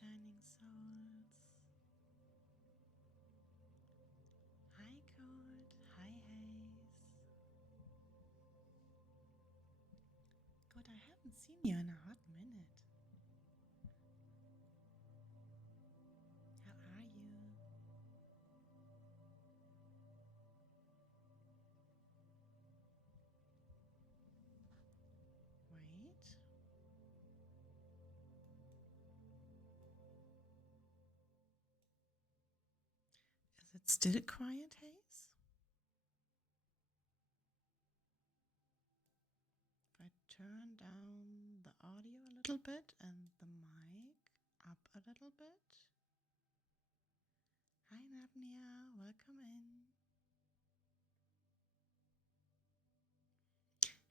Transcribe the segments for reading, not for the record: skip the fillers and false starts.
Shining Souls. Hi Code, hi Haze. God, I haven't seen you in a hot minute. How are you? Wait. Is it still quiet, Haze? If I turn down the audio a little bit and the mic up a little bit. Hi Nabnia, welcome in.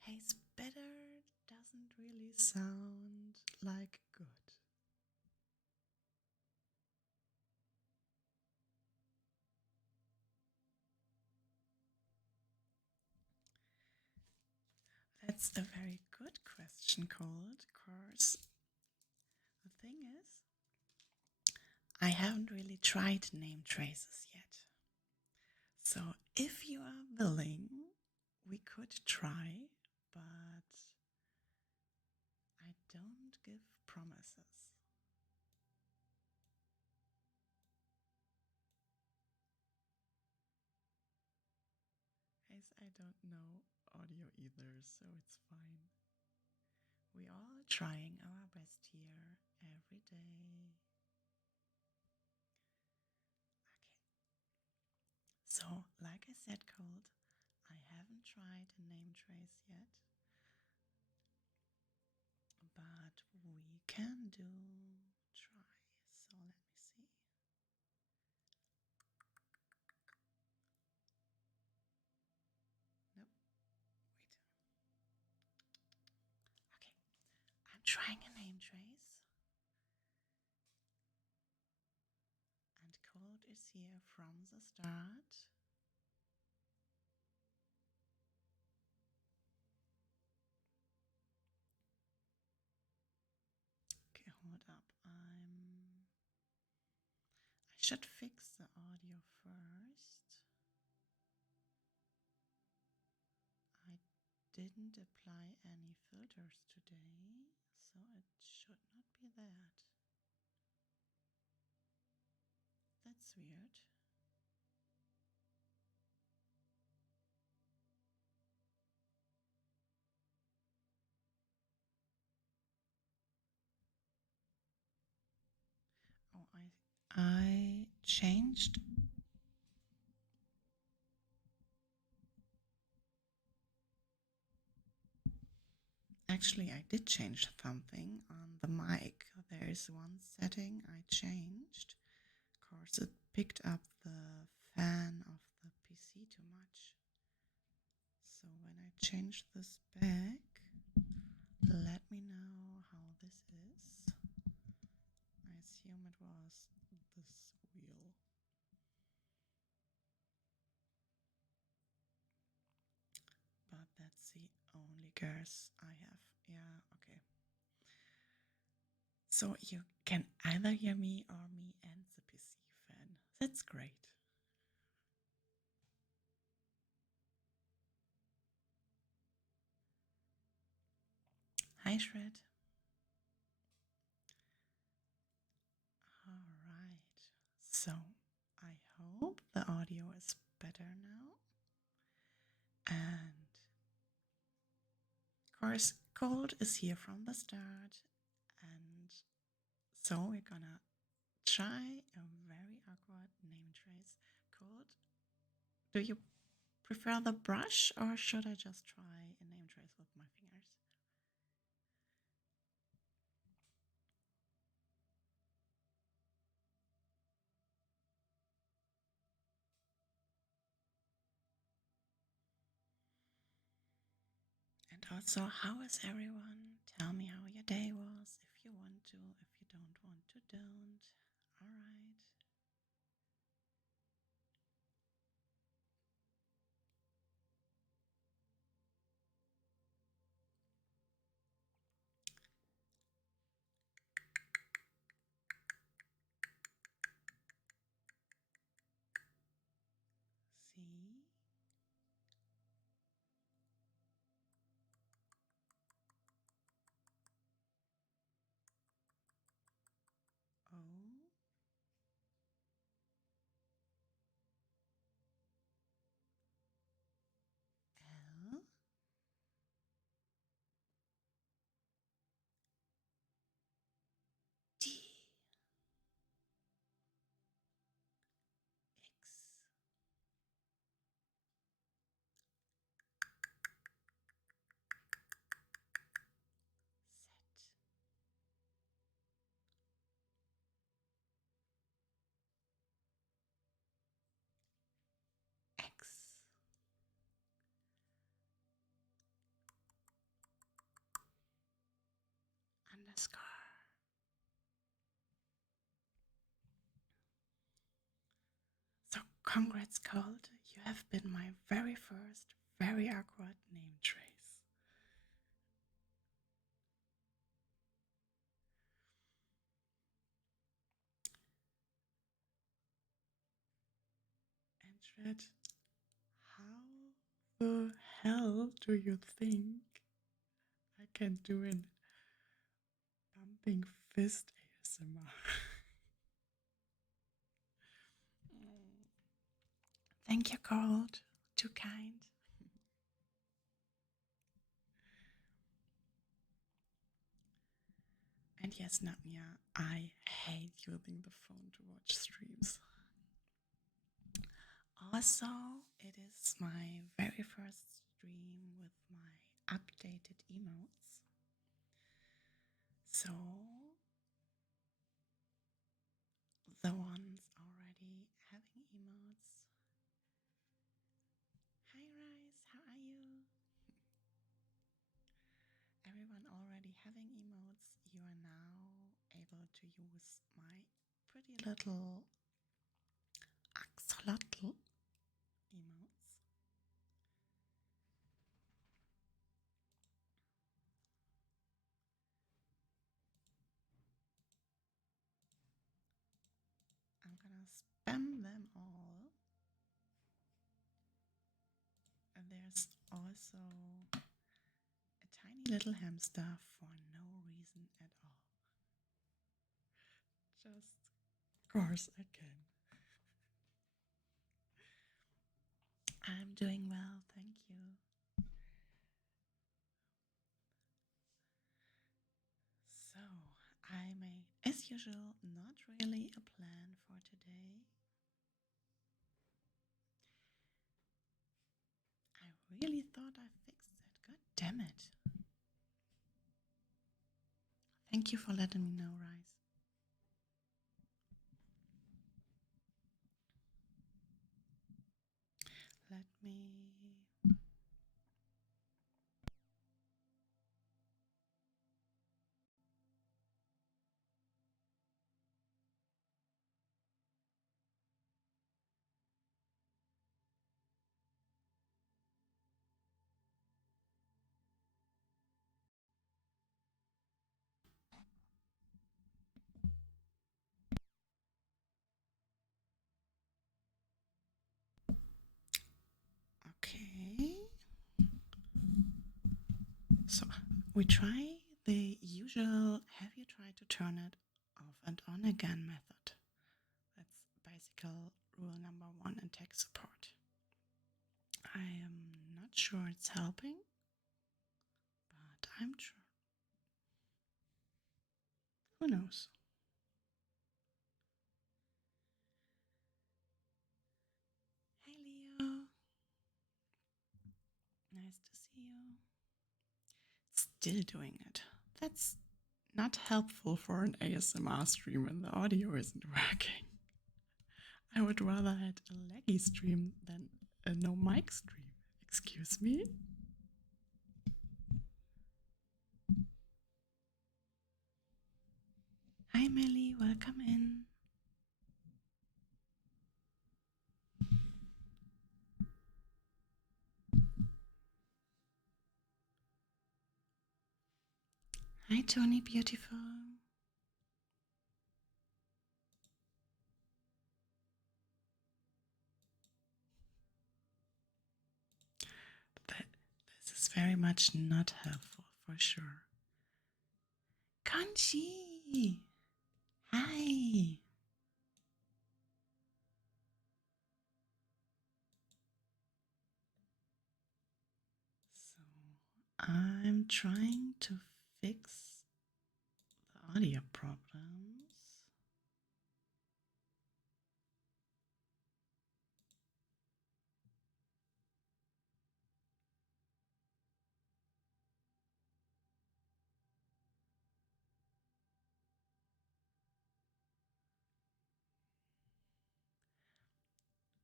Haze better doesn't really sound like good. That's a very good question, Cold. Of course, the thing is, I haven't really tried name traces yet. So if you are willing, we could try, but I don't give promises. As I don't know audio either, so it's fine. We all trying our best here every day. Okay. So, like I said, Cold, I haven't tried a name trace yet, but we can try. So let me see. Nope. Wait. Okay. I'm trying a name trace. And Cold is here from the start. Okay, hold up. I should fix the audio first. I didn't apply any filters today, so it should not be that. That's weird. Oh, I changed. Actually, I did change something on the mic. There is one setting I changed. Of course, it picked up the fan of the PC too much. So when I change this back, let me know how this is. I assume it was this wheel. But that's the only guess I have. Yeah, okay. So you can either hear me or me and the PC fan. That's great. Hi, Shred. All right. So I hope the audio is better now. And of course, Cold is here from the start. And so we're gonna try a very awkward name trace. Cold, do you prefer the brush or should I just try a name trace with my fingers? And also, how is everyone? Tell me how your day was. If you want to, if you don't want to, don't. All right. Let's go. So, congrats, Cold. You have been my very first, very awkward name trace. And Red, how the hell do you think I can do an pumping fist ASMR? Thank you, Cold. Too kind. And yes, Natnia, I hate using the phone to watch streams. Also, it is my very first stream with my updated emotes. So, the ones already having emotes. Hi, Rice, how are you? Everyone already having emotes, you are now able to use my pretty little axolotl emotes. I'm gonna spam them all. And there's also a tiny little hamster for no reason at all. Just, of course, I can. I'm doing well, thank you. So, I made, as usual, not really a plan for today. I really thought I fixed it. God damn it. Thank you for letting me know, Rice. Let me. Okay. So we try the usual have you tried to turn it off and on again method. That's basic rule number one in tech support. I am not sure it's helping, but I'm sure. Who knows? Hey Leo. Nice to see you. Still doing it. That's not helpful for an ASMR stream when the audio isn't working. I would rather had a laggy stream than a no mic stream. Excuse me? Hi Melly, welcome in. Hi Tony, beautiful. This is very much not helpful for sure. Conchi! Hi! So, I'm trying to fix the audio problems.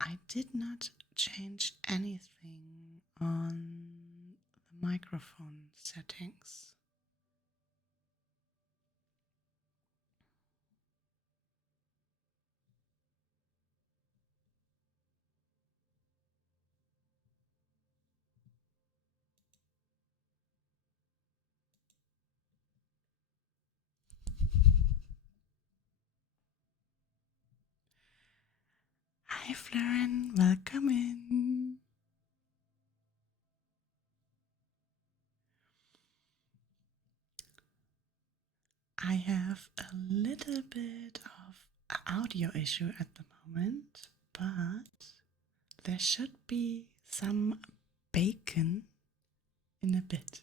I did not change anything on the microphone settings. Flaren, welcome in. I have a little bit of audio issue at the moment, but there should be some bacon in a bit.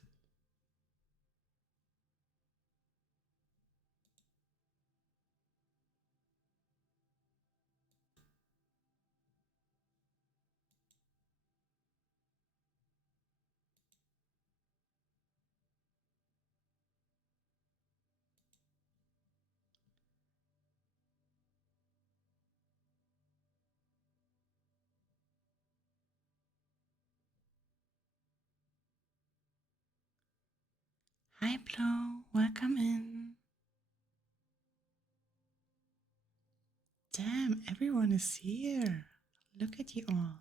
Hi, Blo, welcome in. Damn, everyone is here. Look at you all.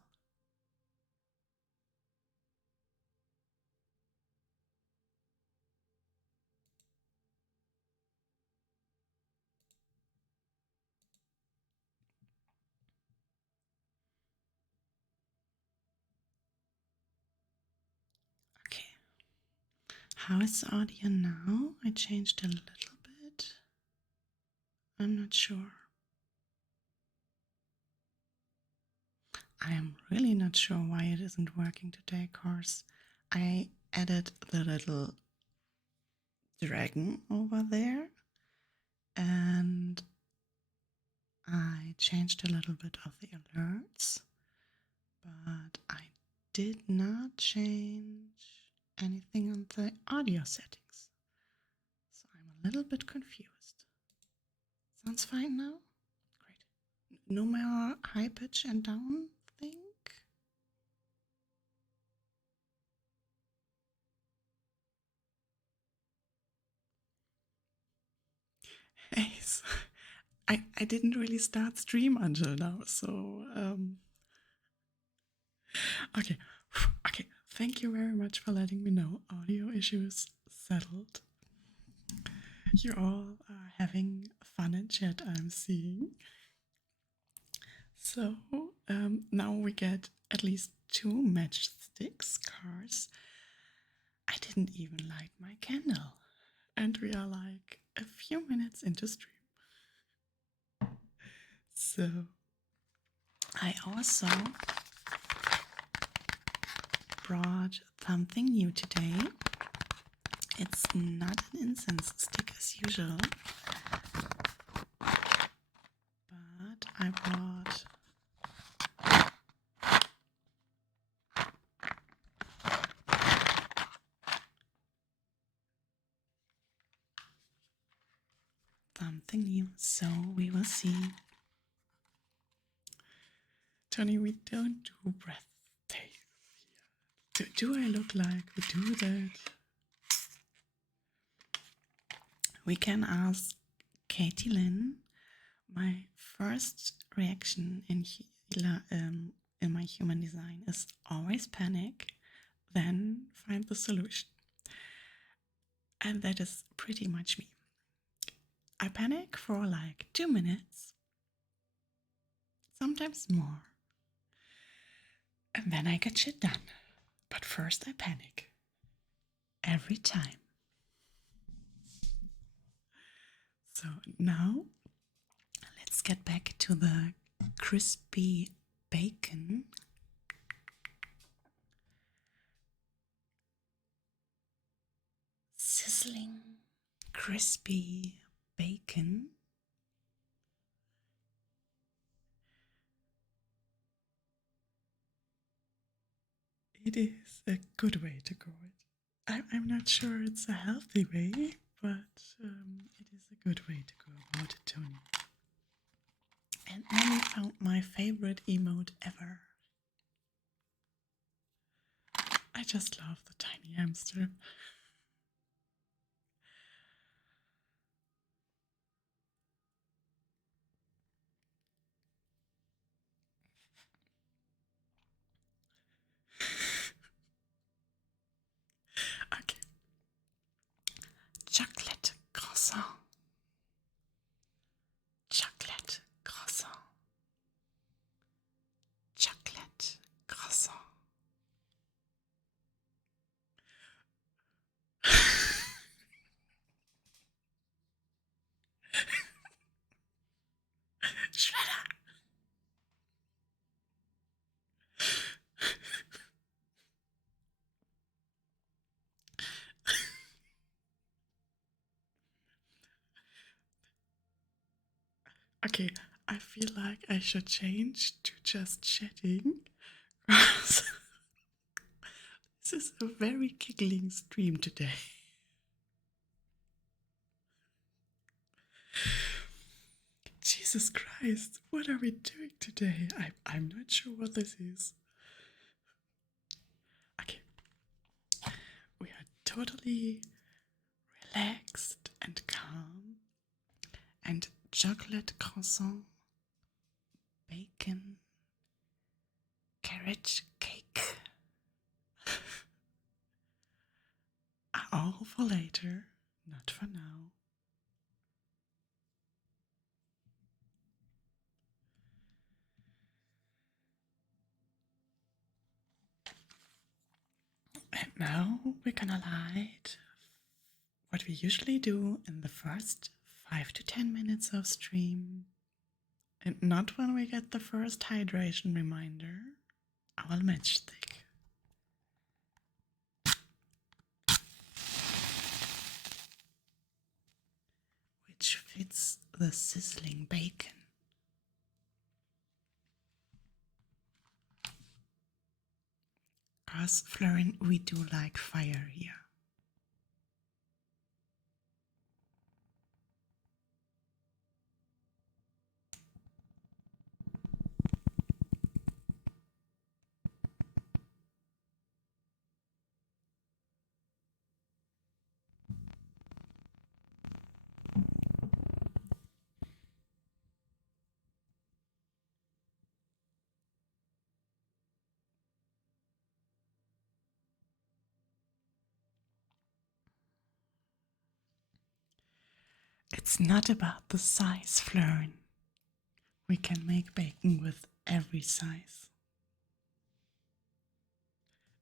Okay. How is the audio now? I changed a little bit. I'm not sure. I am really not sure why it isn't working today, cause I added the little dragon over there and I changed a little bit of the alerts, but I did not change anything on the audio settings. So I'm a little bit confused. Sounds fine now? Great. No more high pitch and down thing? Hey, so I didn't really start stream until now, so okay. Okay, thank you very much for letting me know. Audio issues settled. You all are having fun in chat, I'm seeing. So now we get at least 2 matchsticks cars. I didn't even light my candle. And we are like a few minutes into stream. So I also brought something new today. It's not an incense stick as usual, but I brought something new, so we will see. Tony, we don't do breath taste here. Do I look like we do that? We can ask Katie Lynn. My first reaction in my human design is always panic, then find the solution. And that is pretty much me. I panic for like 2 minutes, sometimes more. And then I get shit done. But first I panic. Every time. So now let's get back to the crispy bacon. Sizzling, crispy bacon. It is a good way to go it. I'm not sure it's a healthy way, but it is a good way to go about it, Tony. And Nelly found my favorite emote ever. I just love the tiny hamster. Okay. Chocolate croissant. Chocolate croissant. Okay, I feel like I should change to just chatting. 'Cause this is a very giggling stream today. Jesus Christ, what are we doing today? I'm not sure what this is. Okay, we are totally relaxed and calm, and chocolate croissant, bacon, carrot cake are all for later, not for now. And now we're gonna light what we usually do in the first 5 to 10 minutes of stream. And not when we get the first hydration reminder, our matchstick. Which fits the sizzling bacon. Because, Florin, we do like fire here. It's not about the size, Florin. We can make bacon with every size.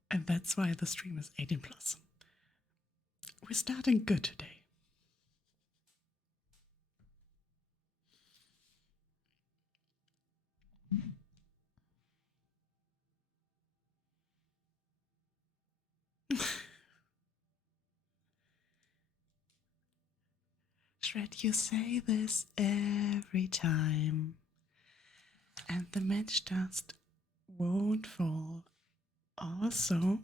And that's why the stream is 18 plus. We're starting good today. Shred, you say this every time, and the match dust won't fall. Also,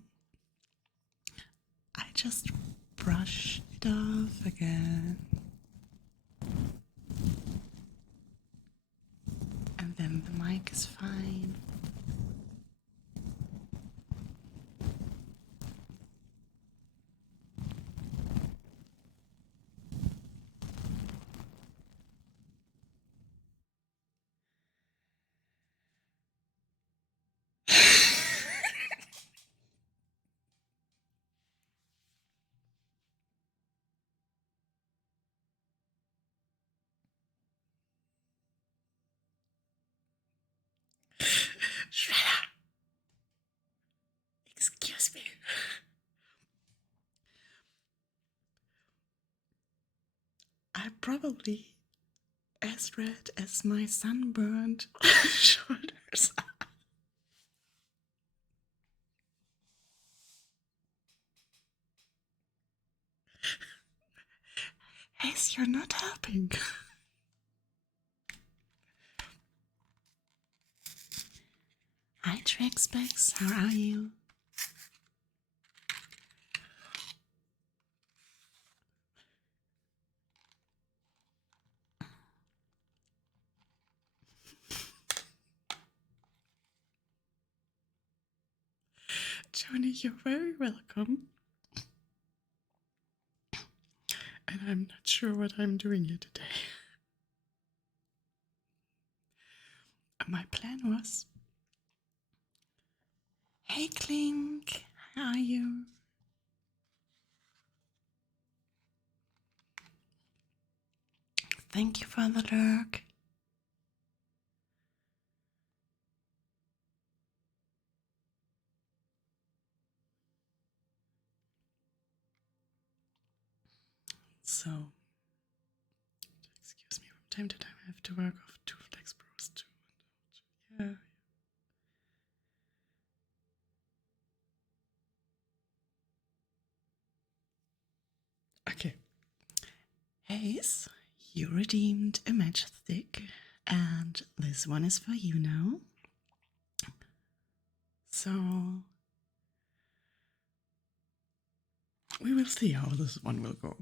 I just brush it off again. And then the mic is fine. Shredder! Excuse me. I'm probably as red as my sunburned shoulders. Ace, you're not helping. Hi, Trexpex, how are you? Joni, you're very welcome. And I'm not sure what I'm doing here today. My plan was... Hey, Clink, how are you? Thank you for the lurk. So, excuse me, from time to time I have to work off 2 Flex Pros too. Yeah. Okay. Ace, you redeemed a matchstick And this one is for you now. So we will see how this one will go.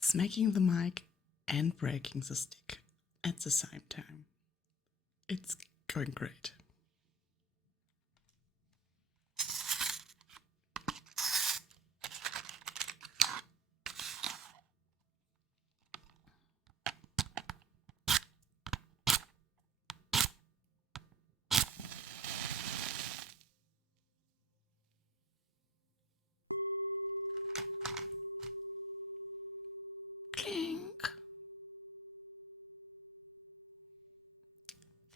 Smacking the mic and breaking the stick at the same time. It's going great. Clink.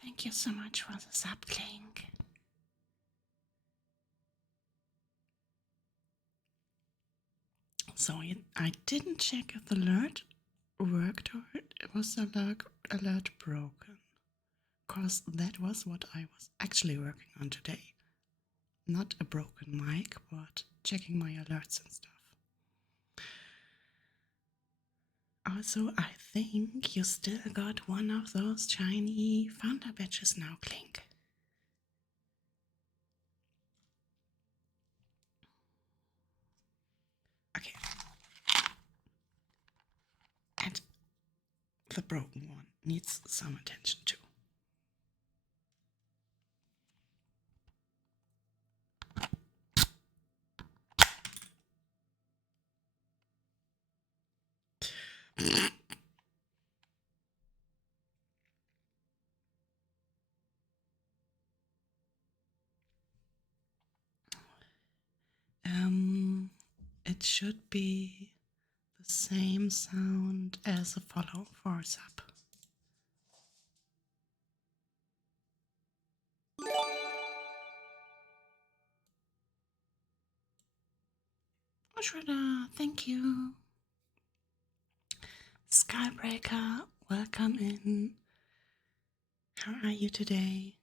Thank you so much for the sub, Clink. So I didn't check if the alert worked or it was the alert broken. Because that was what I was actually working on today. Not a broken mic, but checking my alerts and stuff. Also, I think you still got one of those shiny founder badges now, Clink. Okay. And the broken one needs some attention too. It should be the same sound as a follow for a sub. Oh, Shredder, thank you. Skybreaker, welcome in. How are you today?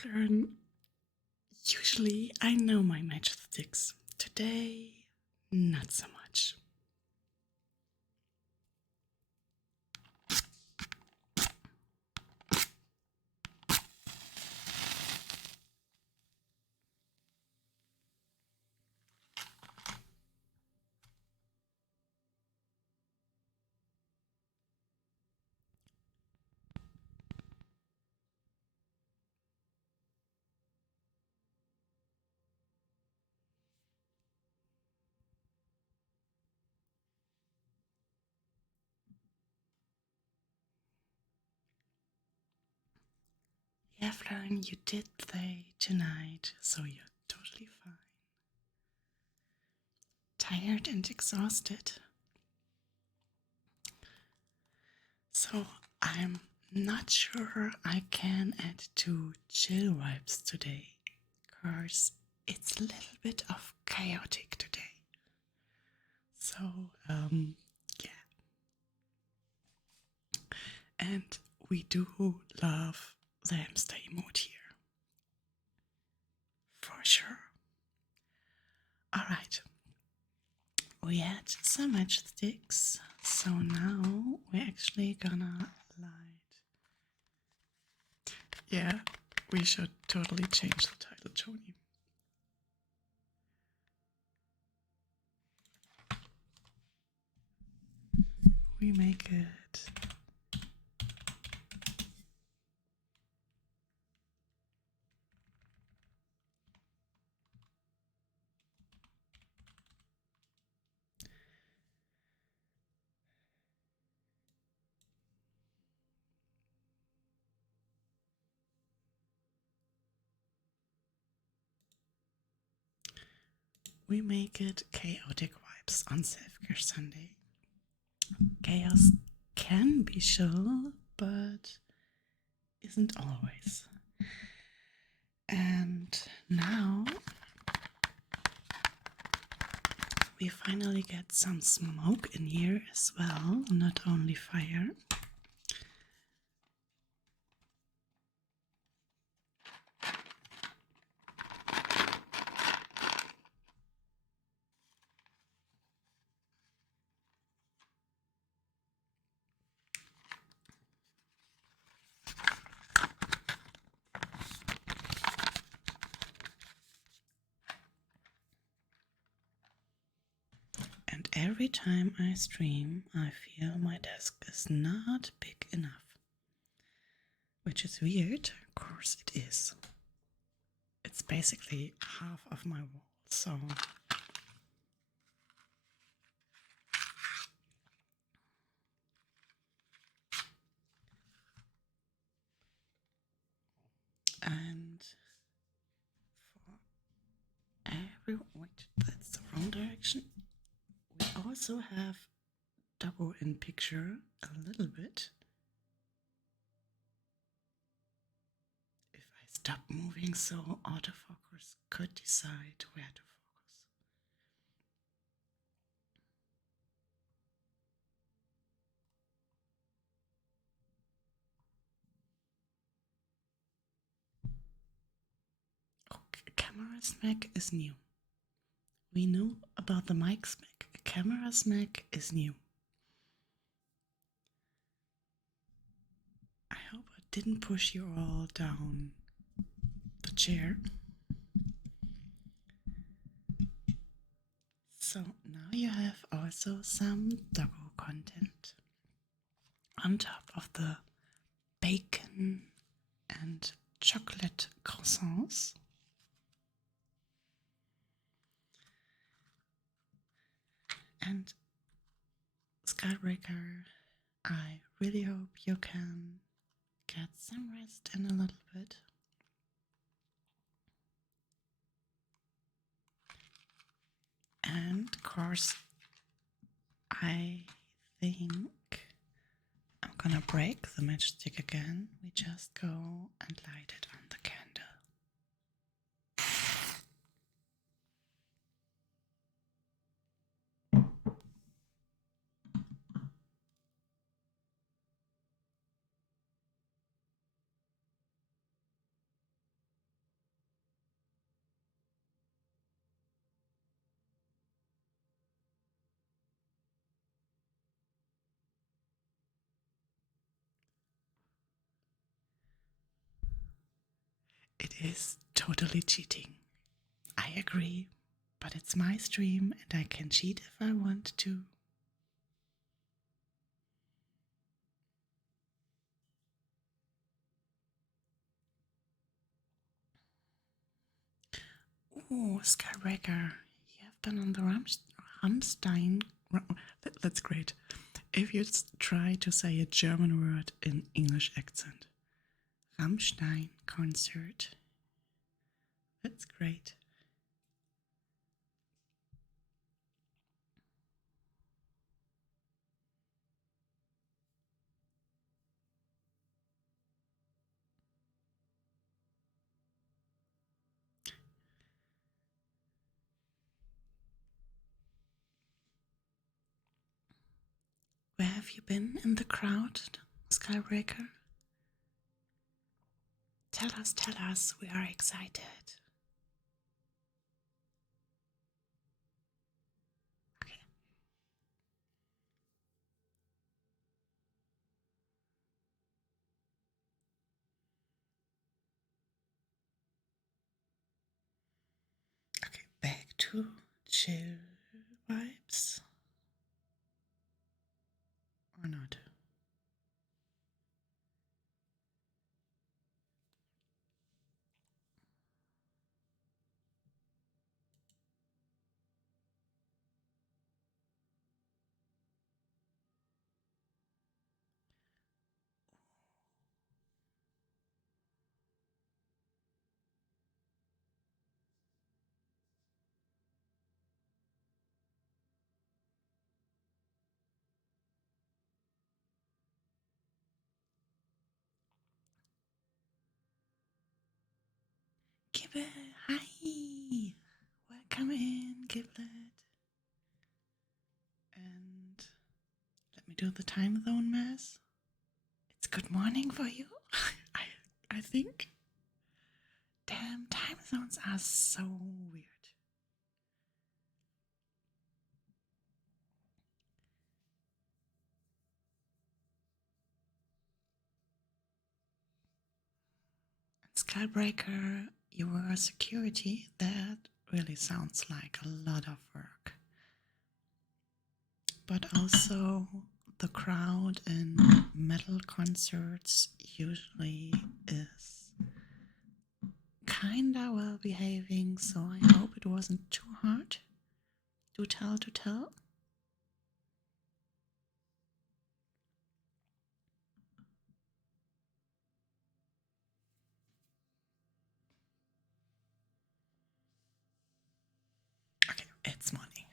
Flern, usually I know my matchsticks. Today, not so much. Yeah, Florian, you did play tonight, so you're totally fine. Tired and exhausted. So I'm not sure I can add to chill vibes today, because it's a little bit of chaotic today. So, yeah. And we do love the hamster emote here. For sure. Alright. We had some matchsticks, so now we're actually gonna light. Yeah, we should totally change the title, Joni. We make it chaotic vibes on Self-Care Sunday. Chaos can be chill, but isn't always. And now we finally get some smoke in here as well, not only fire. And every time I stream, I feel my desk is not big enough. Which is weird, of course it is. It's basically half of my wall, so. And for wait, that's the wrong direction. We also have double in picture a little bit. If I stop moving, so autofocus could decide where to focus. Okay, camera smack is new. We know about the mic smack. Camera smack is new. I hope I didn't push you all down the chair. So now you have also some double content on top of the bacon and chocolate croissants. And Skybreaker, I really hope you can get some rest in a little bit. And of course, I think I'm gonna break the matchstick again. We just go and light it on the candle. It is totally cheating. I agree, but it's my stream and I can cheat if I want to. Oh, Skybreaker, you have been on the Rammstein. That's great. If you try to say a German word in English accent. Rammstein concert. That's great. Where have you been in the crowd, Skybreaker? Tell us, we are excited. Okay. Okay, back to chill vibes. Or not? Giblet, hi! Welcome in, Giblet. do the time zone mess? It's good morning for you? I think. Damn, time zones are so weird. Skybreaker, you were a security? That really sounds like a lot of work. But also, the crowd in metal concerts usually is kinda well behaving, so I hope it wasn't too hard. Do tell, to tell. Okay, it's morning.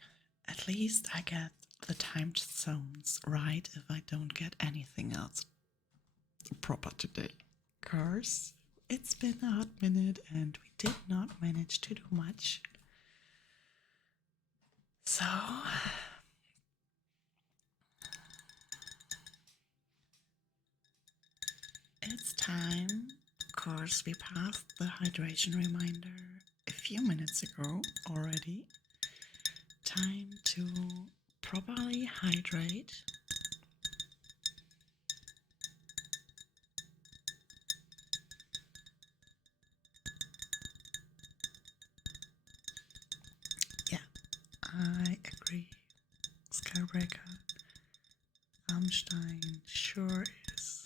At least I get the time zones right if I don't get anything else proper today. Cause it's been a hot minute and we did not manage to do much. So it's time. Of course, we passed the hydration reminder a few minutes ago already. Time to properly hydrate. Yeah, I agree. Skybreaker. Rammstein sure is.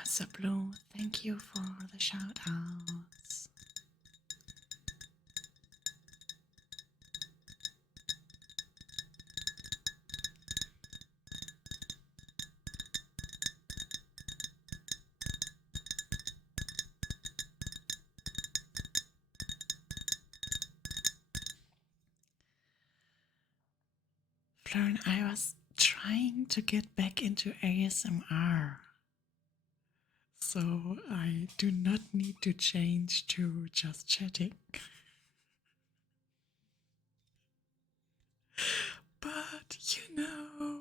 Asa Blue, thank you for the shout outs. Florian, I was trying to get back into ASMR. So I do not need to change to just chatting. But you know.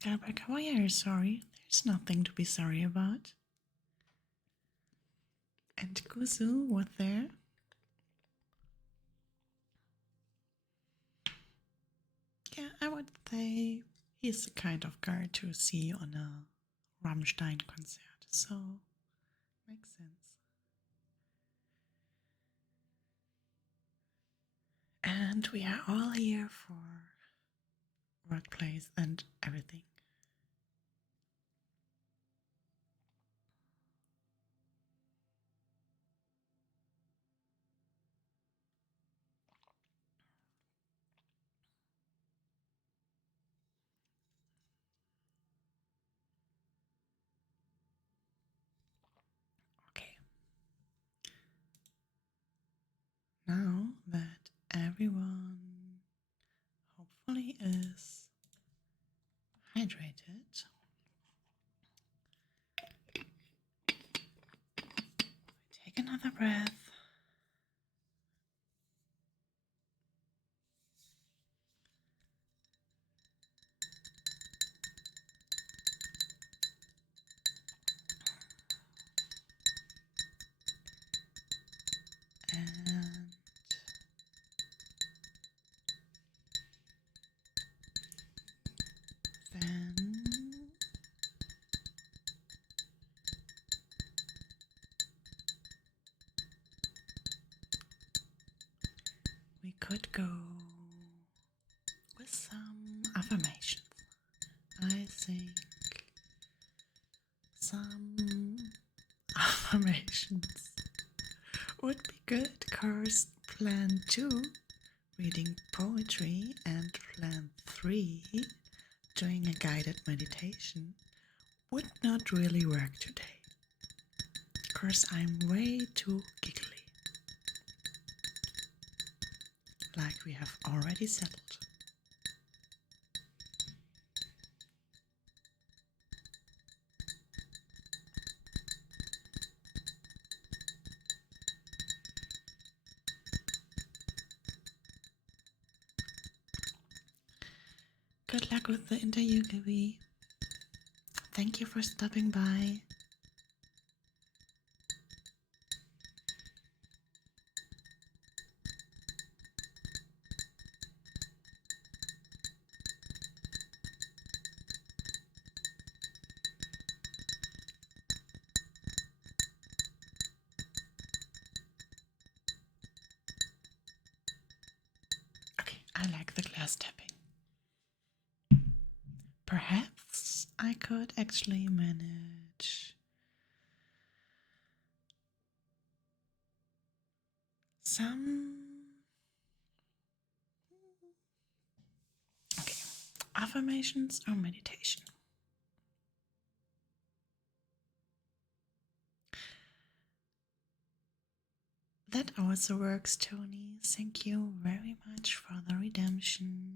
Skybreaker, why are you sorry? There's nothing to be sorry about. And Kuzu, what there? Yeah, I would say he's the kind of guy to see on a Rammstein concert, so makes sense. And we are all here for workplace and everything. Okay. Now that everyone hopefully is hydrated, take another breath. And could go with some affirmations. I think some affirmations would be good, cause plan 2, reading poetry, and plan 3, doing a guided meditation, would not really work today, cause I'm way too giggly. Like we have already settled. Good luck with the interview, Gabby. Thank you for stopping by. Okay, I like the glass tapping. Perhaps I could actually manage some affirmations or meditation. That also works, Tony. Thank you very much for the redemption.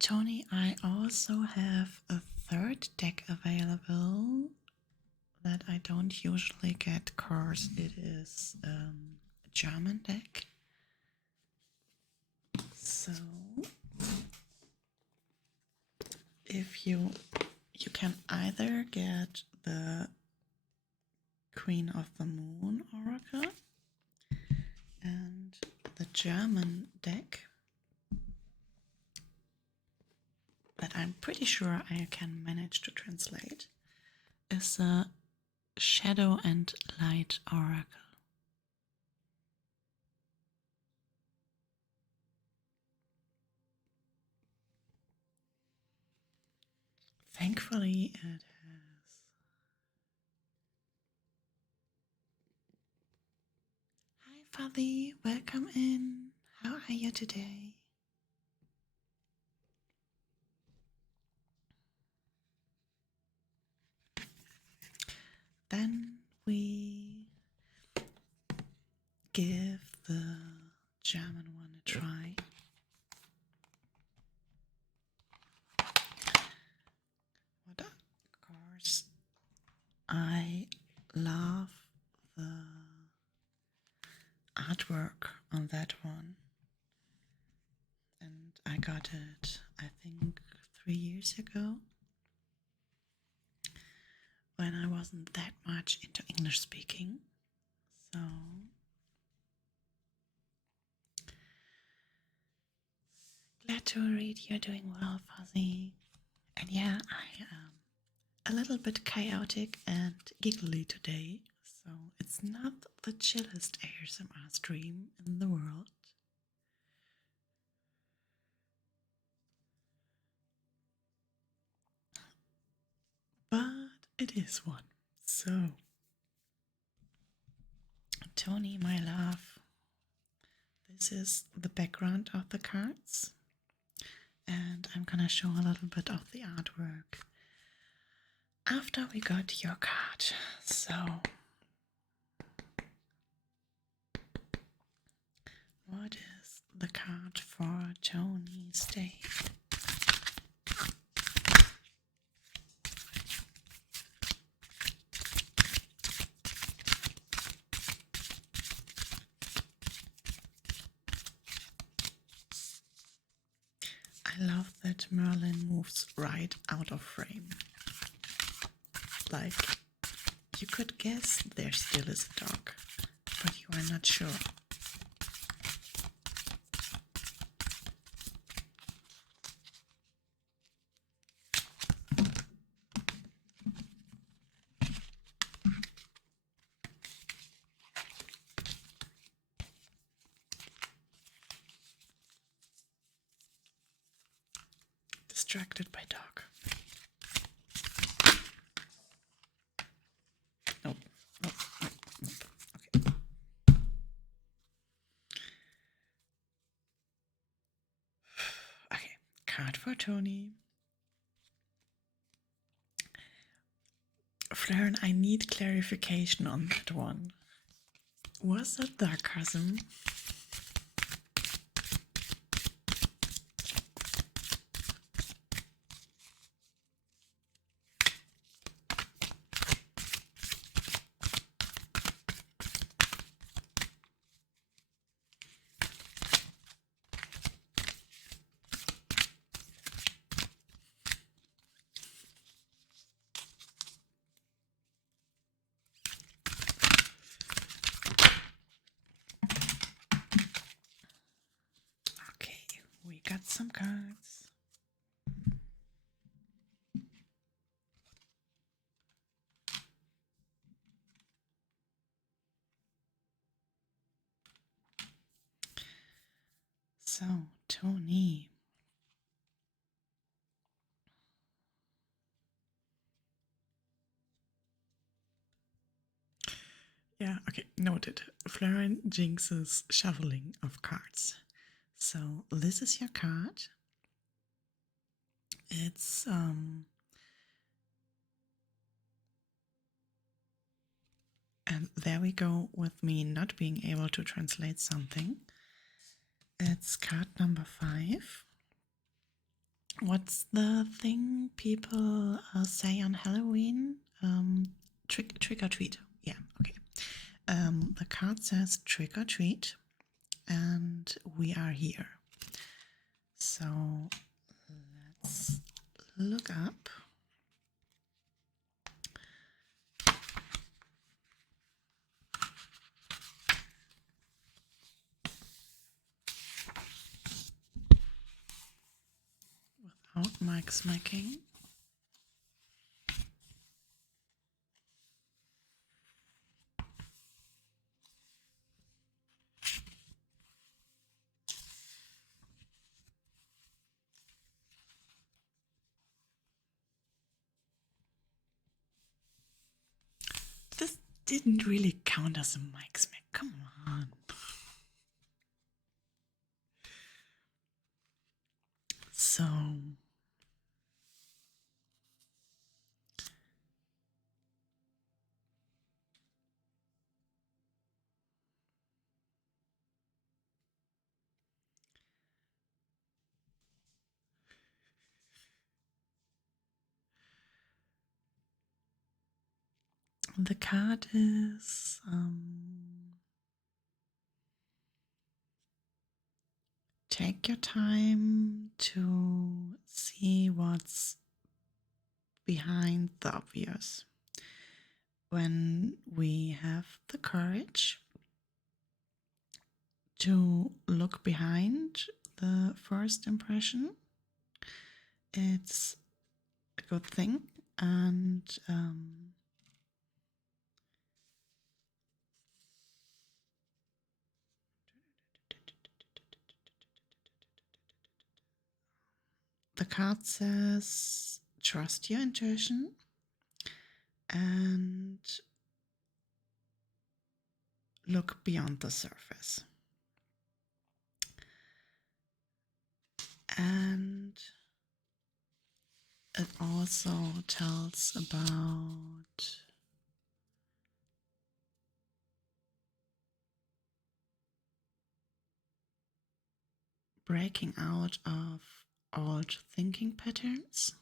Tony, I also have a third deck available that I don't usually get because it is a German deck. So if you can either get the Queen of the Moon Oracle and the German deck that I'm pretty sure I can manage to translate is a Shadow and Light Oracle. Thankfully, it has. Hi, Fuzzy. Welcome in. How are you today? Then we give the German one a try. What of course, I love the artwork on that one. And I got it, I think, 3 years ago when I wasn't that much into English speaking. So glad to read you're doing well, Fuzzy. And yeah, I am a little bit chaotic and giggly today, so it's not the chillest ASMR stream in the world. But it is one. So, Tony, my love, this is the background of the cards, and I'm gonna show a little bit of the artwork after we got your card. So, what is the card for Tony's day? I love that Merlin moves right out of frame. Like, you could guess there still is a dog, but you are not sure. distracted by dog. Nope. Nope. Nope. Nope. Okay. Okay. Card for Tony. Flaren, I need clarification on that one. Was that sarcasm? Okay, we got some cards. So, Tony. Yeah, okay, noted. Flaren jinxes shuffling of cards. So, this is your card. It's, and there we go with me not being able to translate something. It's card number 5. What's the thing people say on Halloween? Trick or treat. Yeah, okay. The card says trick or treat, and we are here. So let's look up. Without mic smacking. This didn't really count as a mic smack. Come on. So the card is take your time to see what's behind the obvious. When we have the courage to look behind the first impression, it's a good thing. And the card says trust your intuition and look beyond the surface. And it also tells about breaking out of old thinking patterns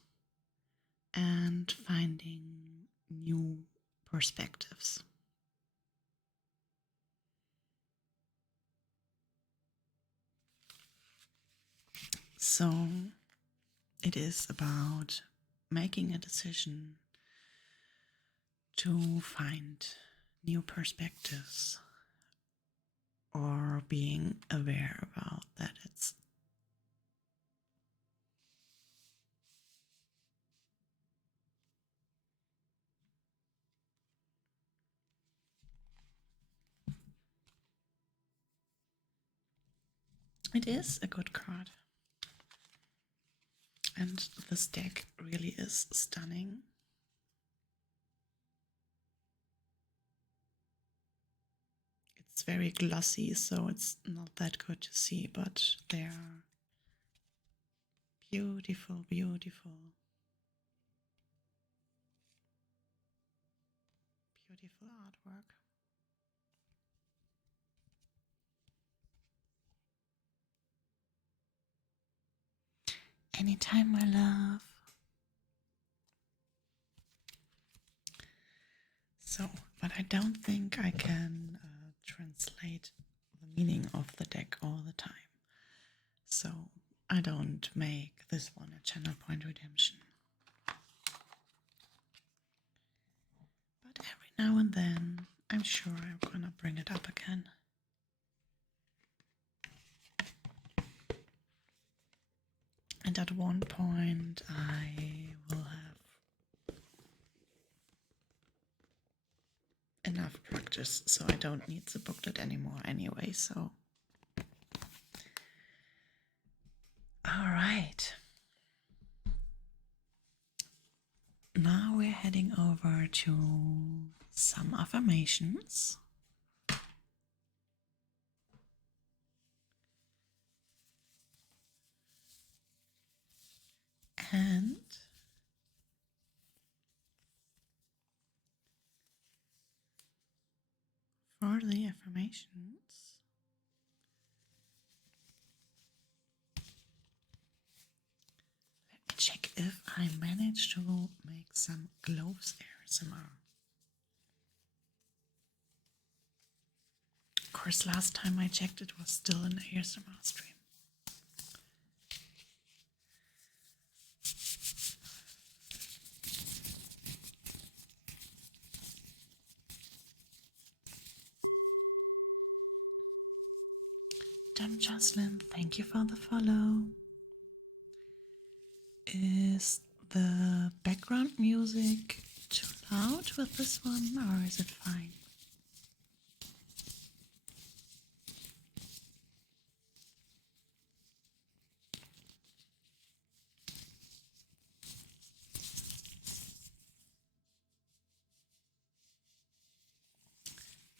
and finding new perspectives. So it is about making a decision to find new perspectives or being aware about that it is a good card. And this deck really is stunning. It's very glossy, so it's not that good to see, but they are beautiful, beautiful, beautiful artwork. Anytime, my love. So, but I don't think I can translate the meaning of the deck all the time. So, I don't make this one a channel point redemption. But every now and then, I'm sure I'm gonna bring it up again. And at one point, I will have enough practice, so I don't need the booklet anymore anyway, so. All right. Now we're heading over to some affirmations. And for the affirmations, let me check if I managed to make some gloves ASMR. Of course, last time I checked, it was still an ASMR stream. Jocelyn, thank you for the follow. Is the background music too loud with this one, or is it fine?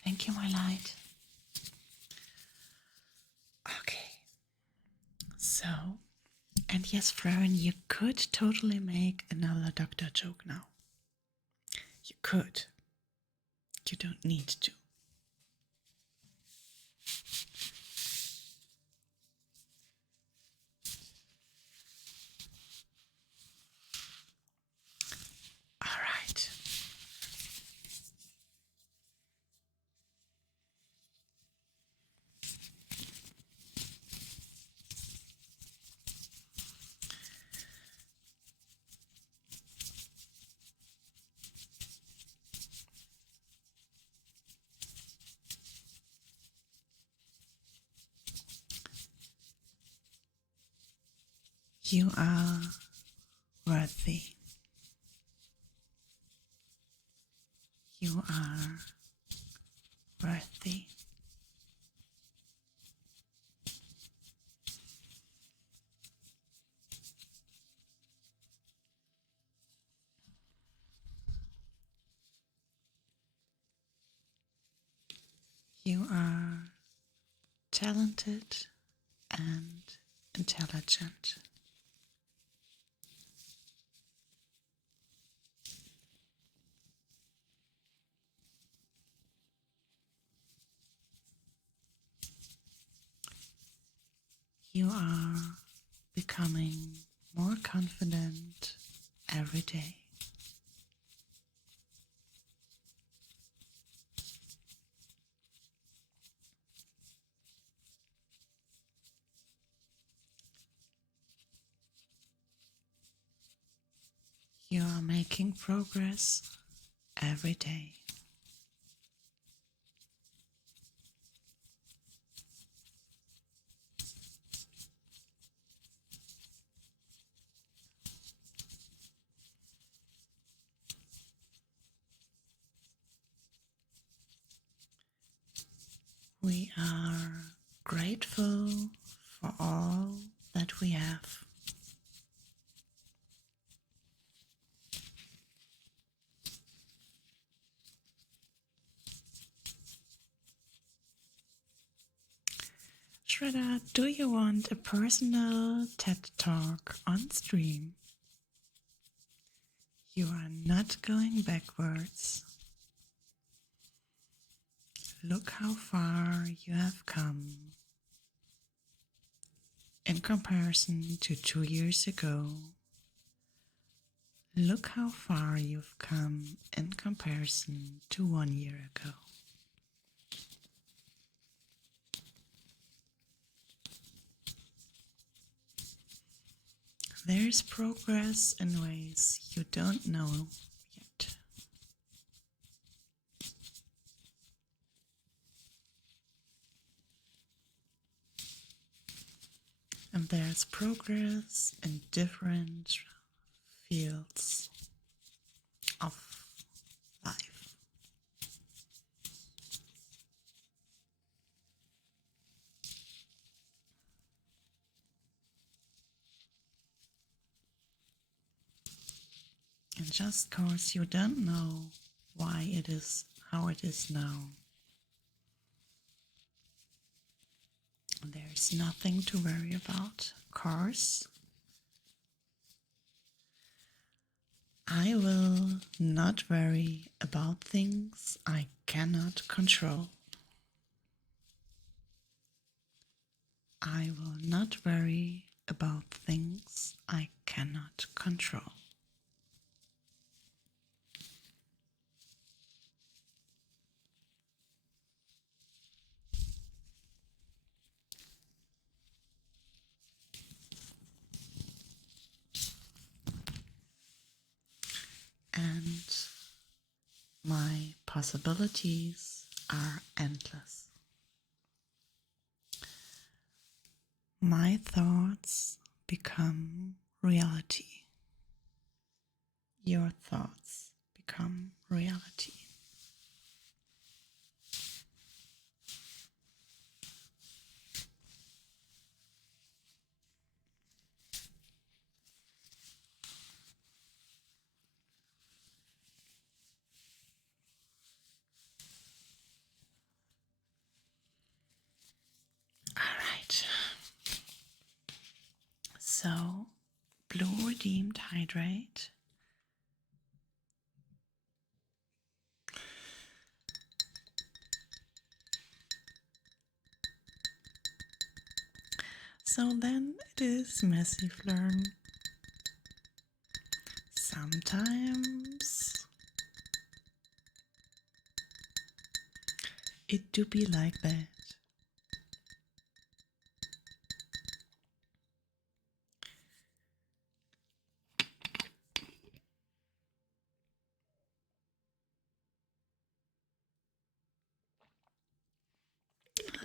Thank you, my light. Okay. So, and yes, Frauen, you could totally make another doctor joke now. You could. You don't need to. All right. You are worthy. You are worthy. You are talented and intelligent. You are becoming more confident every day. You are making progress every day. We are grateful for all that we have. Shredder, do you want a personal TED Talk on stream? You are not going backwards. Look how far you have come in comparison to 2 years ago. Look how far you've come in comparison to 1 year ago. There's progress in ways you don't know yet. And there's progress in different fields of life. And just cause you don't know why it is how it is now, there's nothing to worry about. Cause I will not worry about things I cannot control. I will not worry about things I cannot control. And my possibilities are endless. My thoughts become reality. Your thoughts become reality. All right. So, Blue Redeemed Hydrate. So then it is Messy Flirn. Sometimes it do be like that.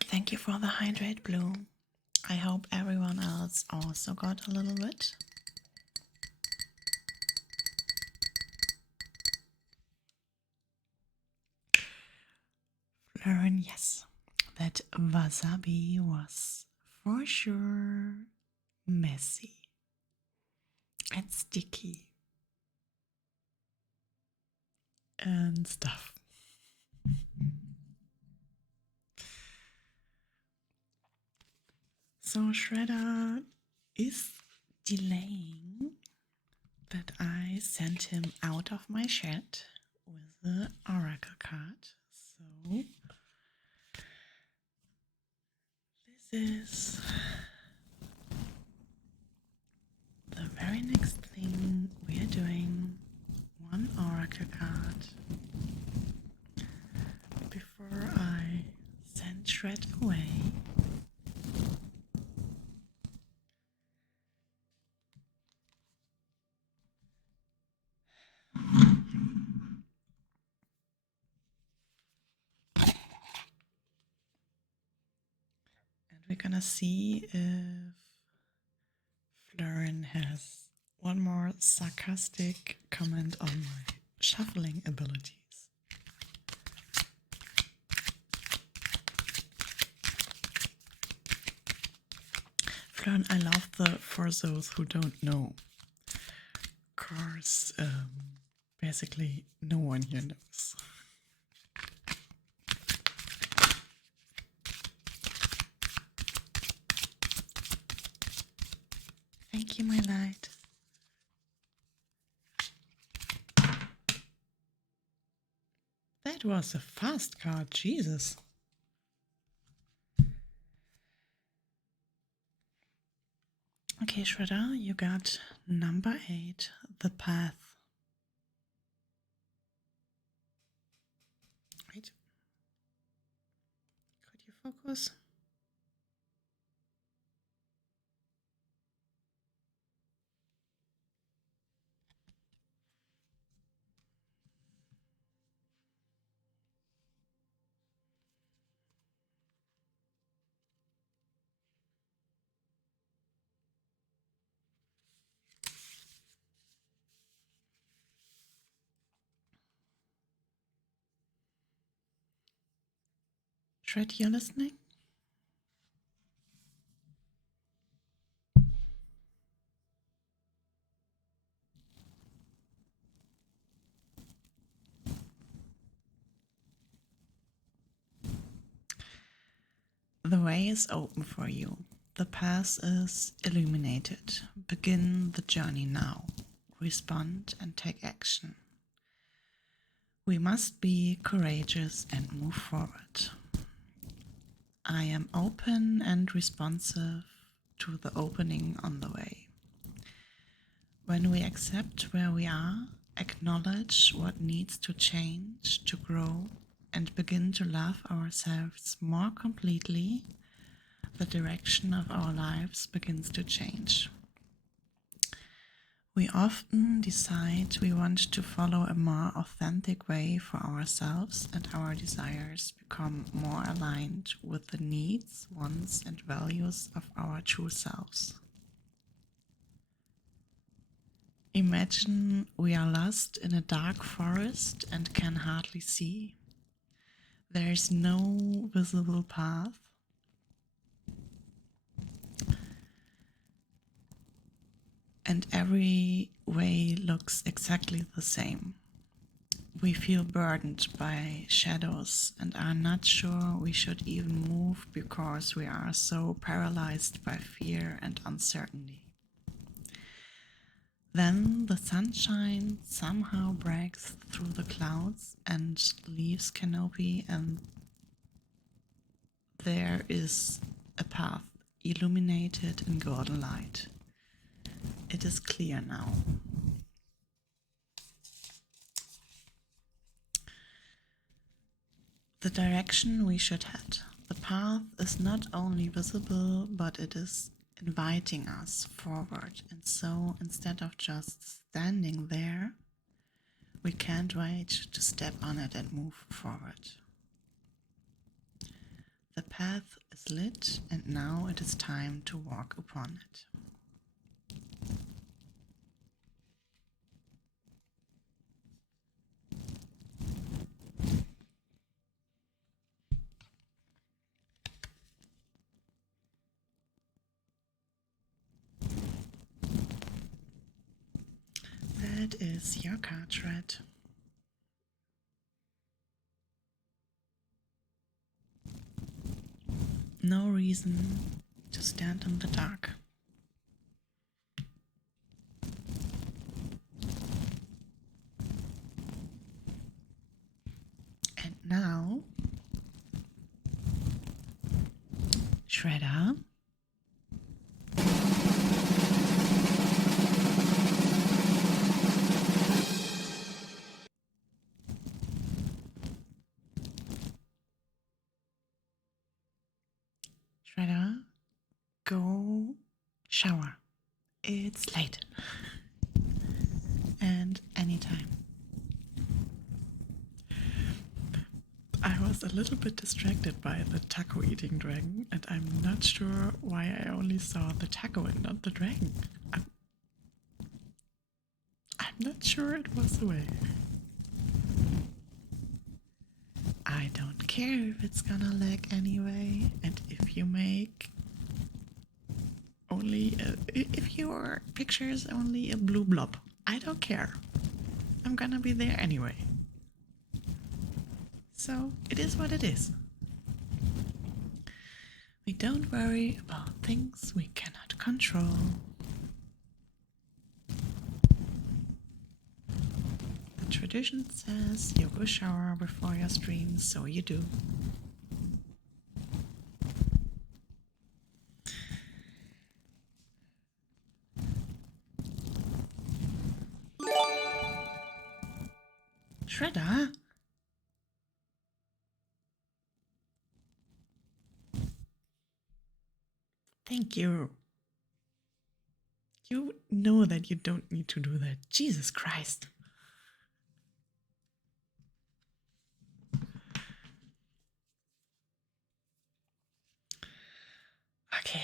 Thank you for the hydrate, Blue. I hope everyone else also got a little bit. Learn, yes, that wasabi was for sure messy and sticky and stuff. So Shredder is delaying that I sent him out of my chat with the oracle card. So this is the very next thing we are doing. One oracle card before I send Shred away. We're gonna see if Fleurin has one more sarcastic comment on my shuffling abilities. Fleurin, I love the for those who don't know. Cause basically no one here knows. Thank you, my light. That was a fast card, Jesus. Okay, Shredder, you got number 8, the path. Wait. Could you focus? Shred, you listening? The way is open for you. The path is illuminated. Begin the journey now. Respond and take action. We must be courageous and move forward. I am open and responsive to the opening on the way. When we accept where we are, acknowledge what needs to change to grow, and begin to love ourselves more completely, the direction of our lives begins to change. We often decide we want to follow a more authentic way for ourselves, and our desires become more aligned with the needs, wants, and values of our true selves. Imagine we are lost in a dark forest and can hardly see. There is no visible path. And every way looks exactly the same. We feel burdened by shadows and are not sure we should even move because we are so paralyzed by fear and uncertainty. Then the sunshine somehow breaks through the clouds and leaves canopy, and there is a path illuminated in golden light. It is clear now. The direction we should head. The path is not only visible, but it is inviting us forward. And so instead of just standing there, we can't wait to step on it and move forward. The path is lit, and now it is time to walk upon it. That is your card, Shred. No reason to stand in the dark. And now, Shredder, go shower. It's late. And anytime. I was a little bit distracted by the taco eating dragon, and I'm not sure why I only saw the taco and not the dragon. I'm not sure it was away. I don't care if it's gonna lag anyway, and if you make only if your picture is only a blue blob, I don't care. I'm gonna be there anyway. So it is what it is. We don't worry about things we cannot control. tradition says you go shower before your stream, so you do. Shredder? Thank you. You know that you don't need to do that. Jesus Christ. Okay.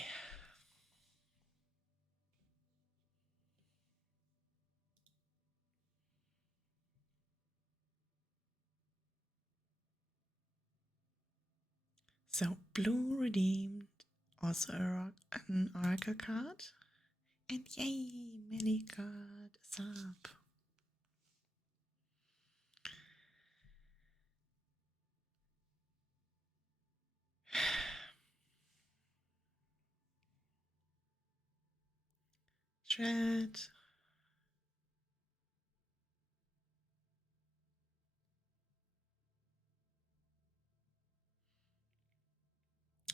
So blue redeemed also an oracle card. And yay, many card is up. Shred.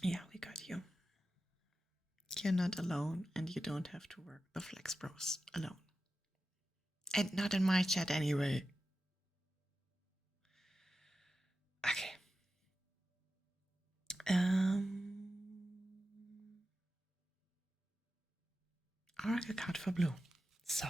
Yeah, we got you. You're not alone, and you don't have to work the Flex Bros alone. And not in my chat anyway. Okay. Oracle card for blue. So.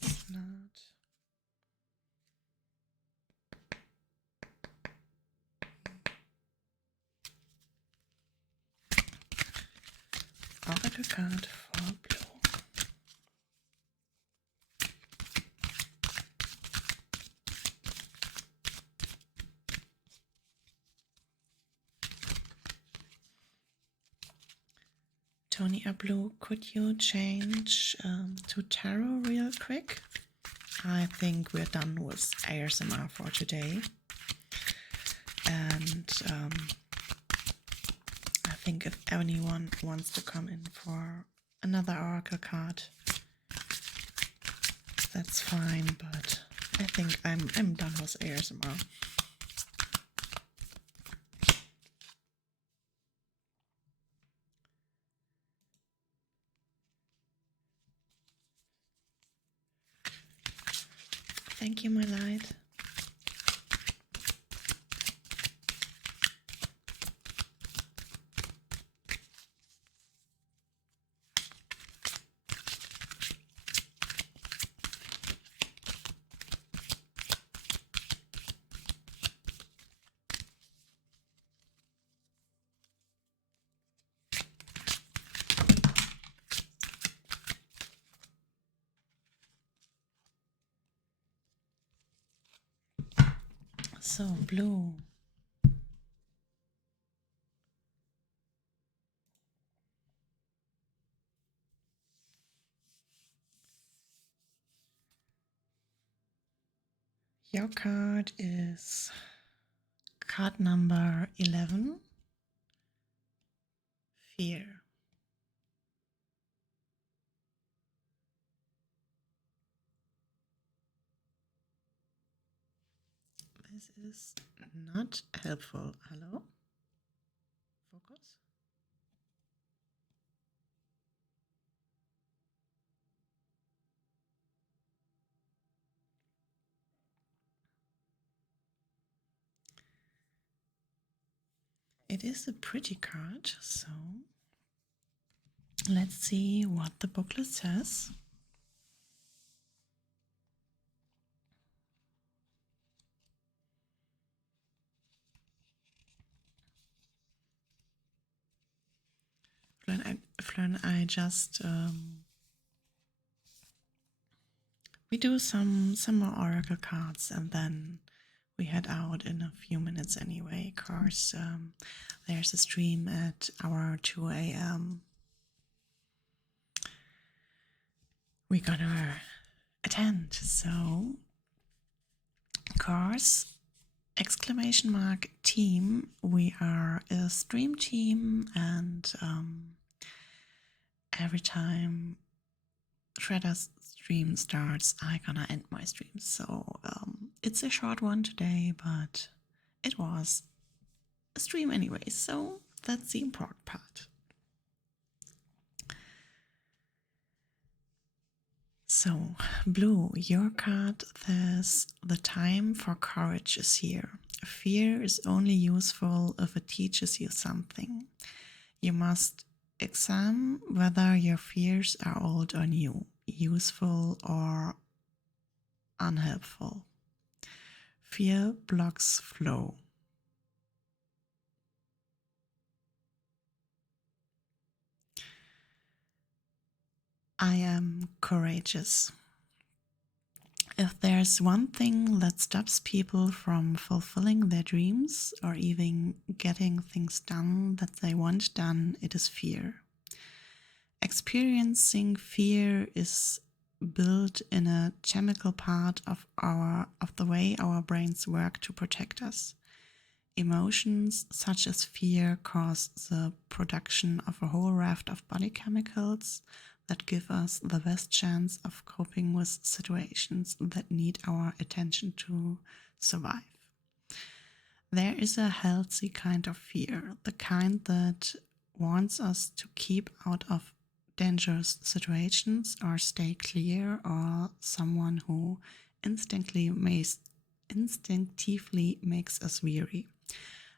That's not. Oracle card for blue. Tony Blue, could you change to tarot real quick? I think we're done with ASMR for today. And I think if anyone wants to come in for another oracle card, that's fine, but I think I'm done with ASMR. Thank you, my light. So blue. Your card is card number 11, Fear. This is not helpful. Hello? Focus? It is a pretty card, so let's see what the booklet says. Flern, I just we do some more oracle cards and then we head out in a few minutes anyway. Of course, there's a stream at our 2 a.m. We're gonna attend. So, course, exclamation mark team. We are a stream team, and every time Shredder's stream starts, I gonna end my stream. So it's a short one today, but it was a stream anyway. So that's the important part. So, Blue, your card says the time for courage is here. Fear is only useful if it teaches you something. You must examine whether your fears are old or new, useful or unhelpful. Fear blocks flow. I am courageous. If there's one thing that stops people from fulfilling their dreams or even getting things done that they want done, it is fear. Experiencing fear is built in a chemical part of the way our brains work to protect us. Emotions such as fear cause the production of a whole raft of body chemicals that give us the best chance of coping with situations that need our attention to survive. There is a healthy kind of fear, the kind that wants us to keep out of dangerous situations or stay clear, or someone who instinctively makes us weary.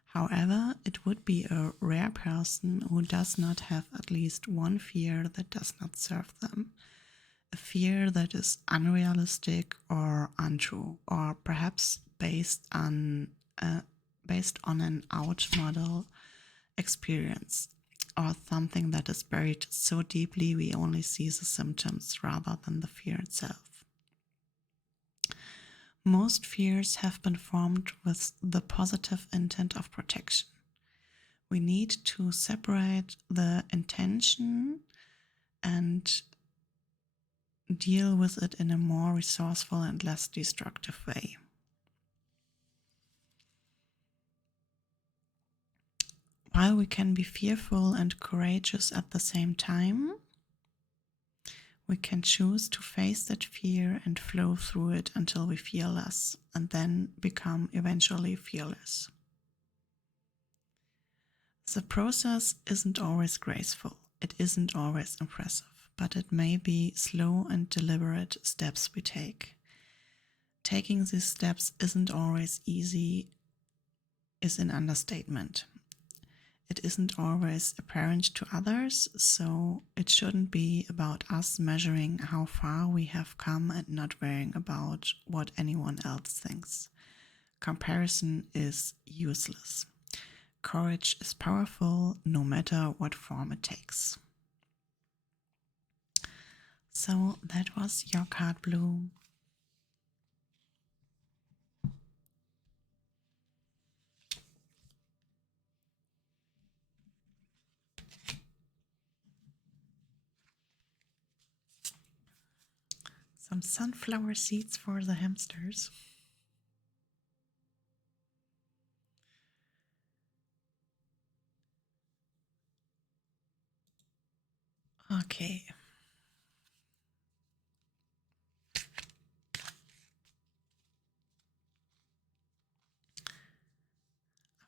However, it would be a rare person who does not have at least one fear that does not serve them. A fear that is unrealistic or untrue, or perhaps based on an out model experience, or something that is buried so deeply we only see the symptoms rather than the fear itself. Most fears have been formed with the positive intent of protection. We need to separate the intention and deal with it in a more resourceful and less destructive way. While we can be fearful and courageous at the same time, we can choose to face that fear and flow through it until we feel less, and then become eventually fearless. The process isn't always graceful, it isn't always impressive, but it may be slow and deliberate steps we take. Taking these steps isn't always easy is an understatement. It isn't always apparent to others, so it shouldn't be about us measuring how far we have come and not worrying about what anyone else thinks. Comparison is useless. Courage is powerful no matter what form it takes. So that was your card, Blue. Some sunflower seeds for the hamsters. Okay.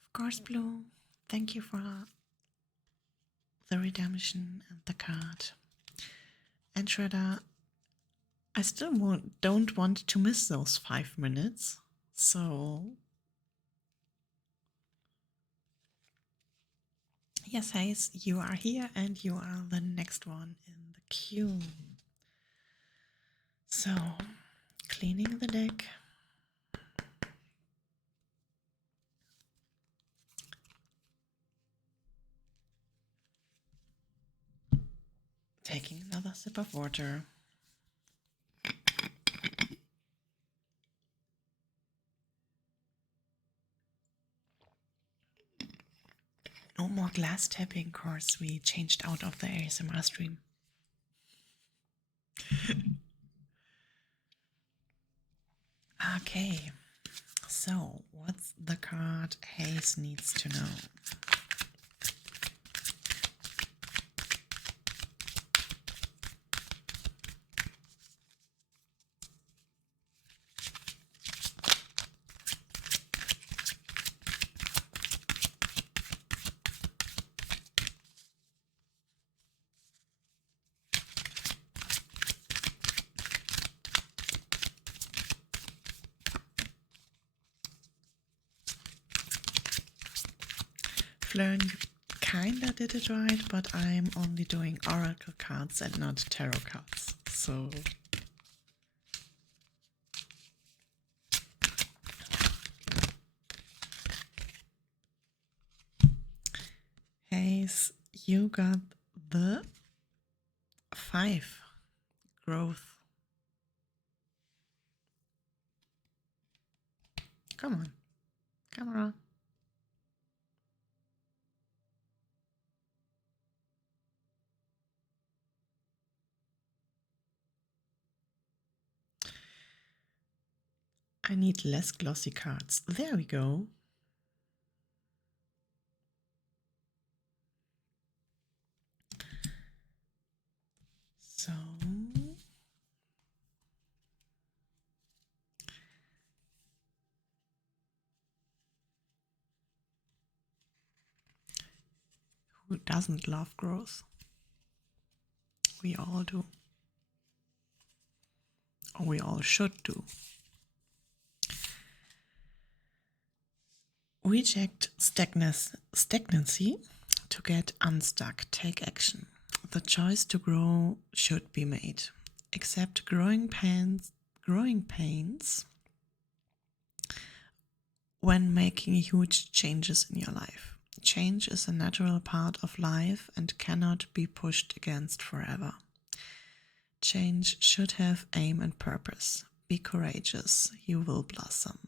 Of course, Blue. Thank you for the redemption and the card. And Shredder, I still don't want to miss those 5 minutes. So, yes, Hayes, you are here and you are the next one in the queue. So, cleaning the deck. Taking another sip of water. No more glass tapping, course. We changed out of the ASMR stream. Okay, so what's the card Hayes needs to know? Flern, you kinda did it right, but I'm only doing oracle cards and not tarot cards. So Hayes, you got the 5 growth. Come on, camera. I need less glossy cards. There we go. So who doesn't love growth? We all do. Or we all should do. Reject stagnancy to get unstuck. Take action. The choice to grow should be made. Accept growing pains when making huge changes in your life. Change is a natural part of life and cannot be pushed against forever. Change should have aim and purpose. Be courageous, you will blossom.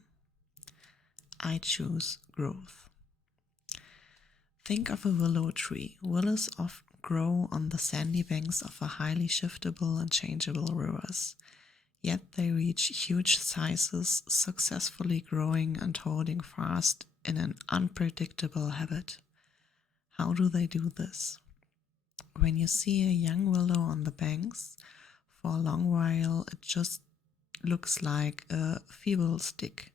I choose growth. Think of a willow tree. Willows often grow on the sandy banks of a highly shiftable and changeable rivers. Yet they reach huge sizes, successfully growing and holding fast in an unpredictable habit. How do they do this? When you see a young willow on the banks, for a long while it just looks like a feeble stick.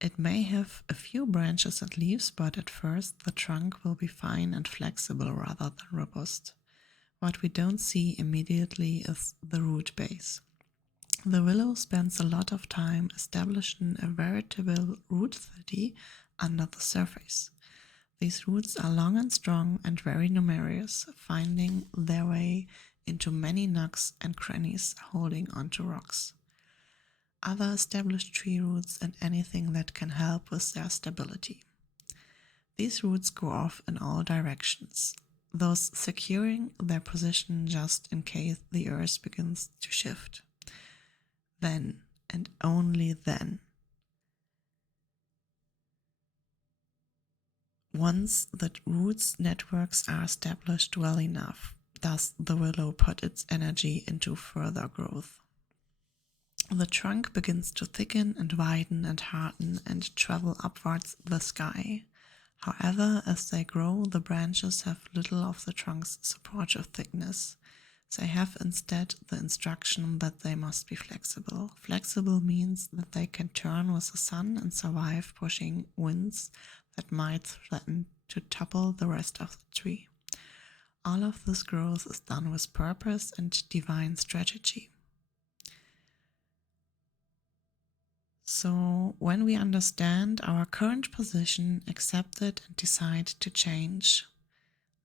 It may have a few branches and leaves, but at first the trunk will be fine and flexible rather than robust. What we don't see immediately is the root base. The willow spends a lot of time establishing a veritable root city under the surface. These roots are long and strong and very numerous, finding their way into many nooks and crannies, holding onto rocks, other established tree roots, and anything that can help with their stability. These roots go off in all directions, thus securing their position just in case the earth begins to shift. Then, and only then, once the roots networks are established well enough, does the willow put its energy into further growth. The trunk begins to thicken and widen and harden and travel upwards the sky. However, as they grow, the branches have little of the trunk's supportive thickness. They have instead the instruction that they must be flexible. Flexible means that they can turn with the sun and survive pushing winds that might threaten to topple the rest of the tree. All of this growth is done with purpose and divine strategy. So, when we understand our current position, accept it, and decide to change,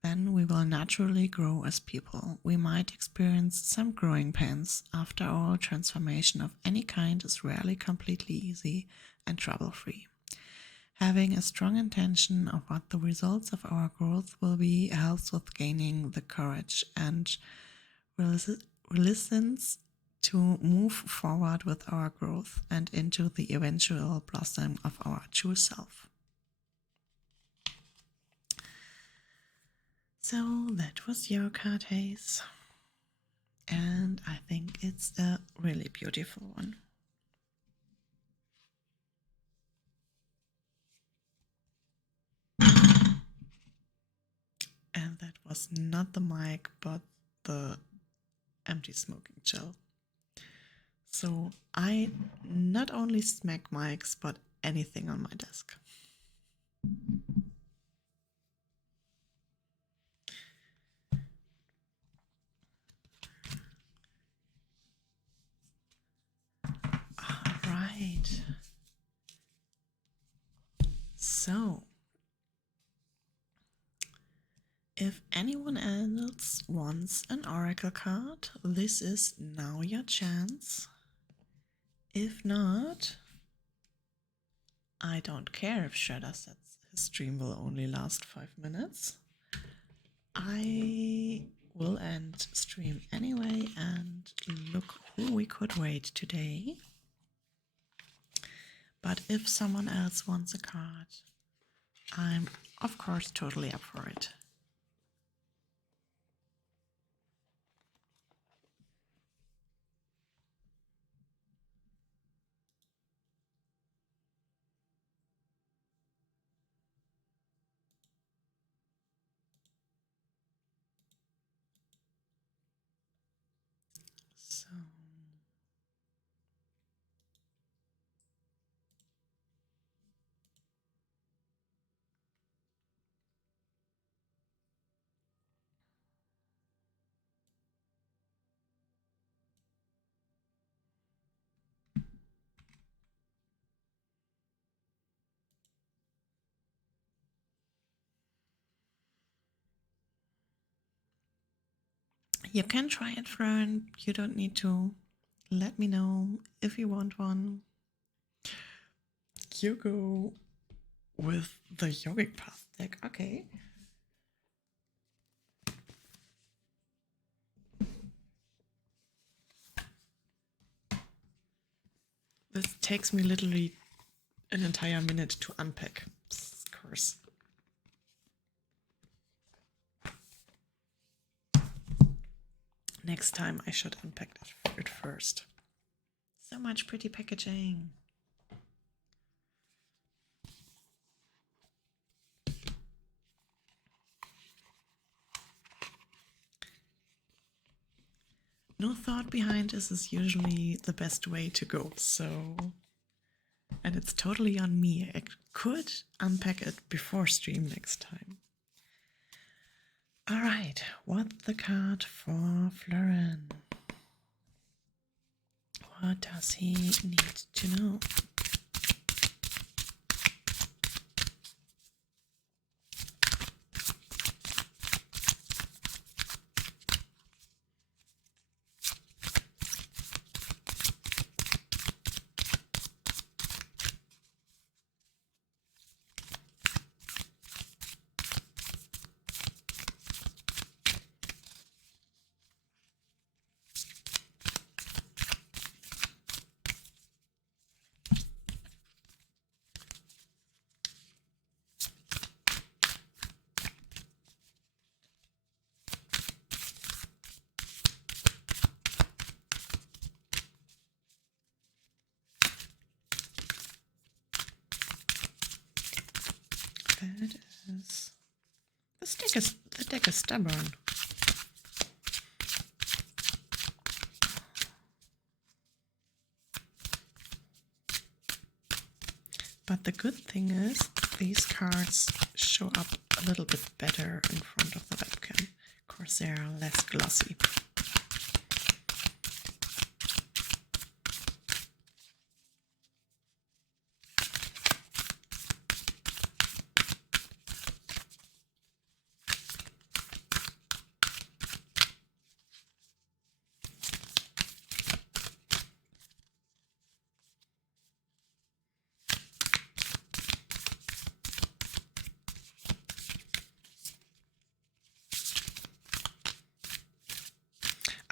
then we will naturally grow as people. We might experience some growing pains. After all, transformation of any kind is rarely completely easy and trouble-free. Having a strong intention of what the results of our growth will be helps with gaining the courage and resilience to move forward with our growth and into the eventual blossom of our true self. So that was your card, Hayes. And I think it's a really beautiful one. And that was not the mic, but the empty smoking gel. So I not only smack mics, but anything on my desk. All right. So, if anyone else wants an oracle card, this is now your chance. If not, I don't care if Shredder says his stream will only last 5 minutes. I will end stream anyway and look who we could wait today. But if someone else wants a card, I'm of course totally up for it. So you can try it, friend. You don't need to. Let me know if you want one. You go with the Yogic Path deck. Okay. This takes me literally an entire minute to unpack, of course. Next time I should unpack it first. So much pretty packaging. No thought behind this is usually the best way to go, so... And it's totally on me. I could unpack it before stream next time. Alright, what's the card for Florin? What does he need to know? That is... The deck is stubborn. But the good thing is, these cards show up a little bit better in front of the webcam. Of course, they are less glossy.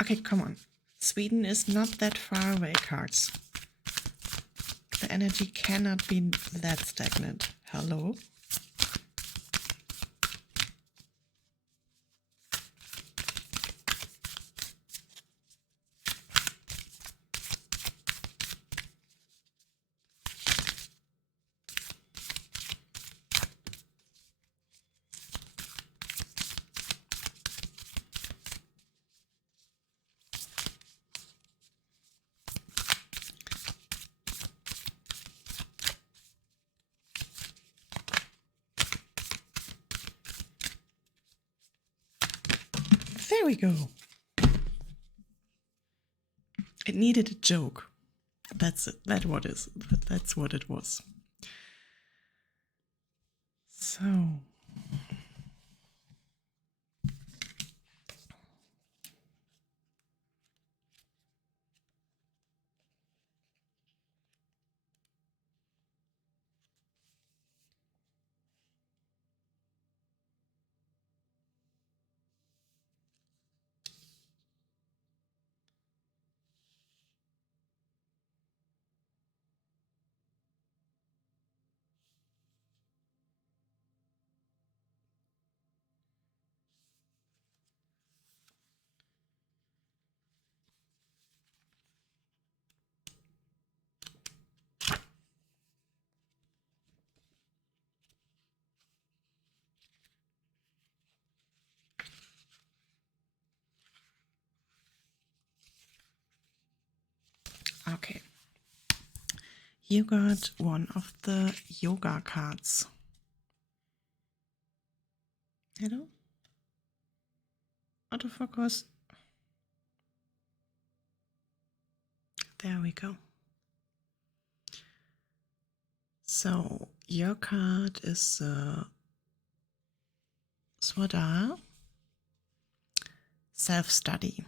Okay, come on. Sweden is not that far away, cards. The energy cannot be that stagnant. Hello? There we go. It needed a joke. That's it. That's what it was. So okay. You got one of the yoga cards. Hello? Autofocus. There we go. So your card is Swadha, self-study.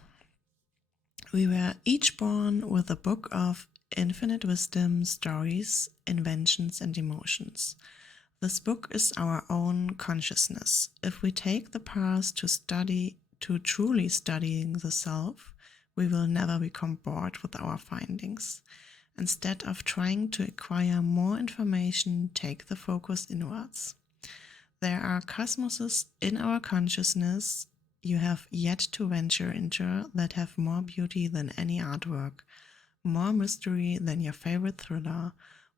We were each born with a book of infinite wisdom, stories, inventions, and emotions. This book is our own consciousness. If we take the path to truly studying the self, we will never become bored with our findings. Instead of trying to acquire more information, take the focus inwards. There are cosmoses in our consciousness you have yet to venture into that have more beauty than any artwork, more mystery than your favorite thriller,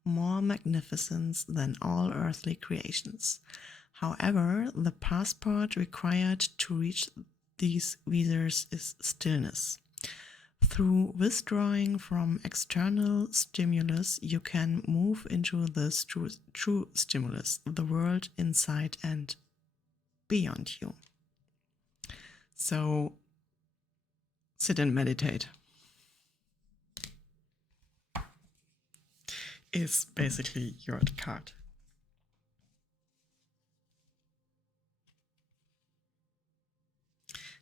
more magnificence than all earthly creations. However, the passport required to reach these visors is stillness. Through withdrawing from external stimulus, you can move into this true stimulus, the world inside and beyond you. So sit and meditate is basically your card.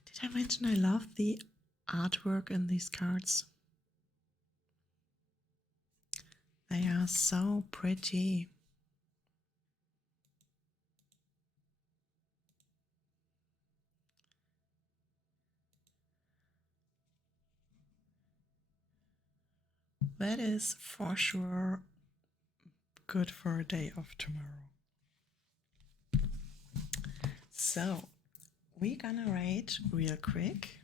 Did I mention I love the artwork in these cards? They are so pretty. That is for sure good for a day of tomorrow. So we're gonna rate real quick.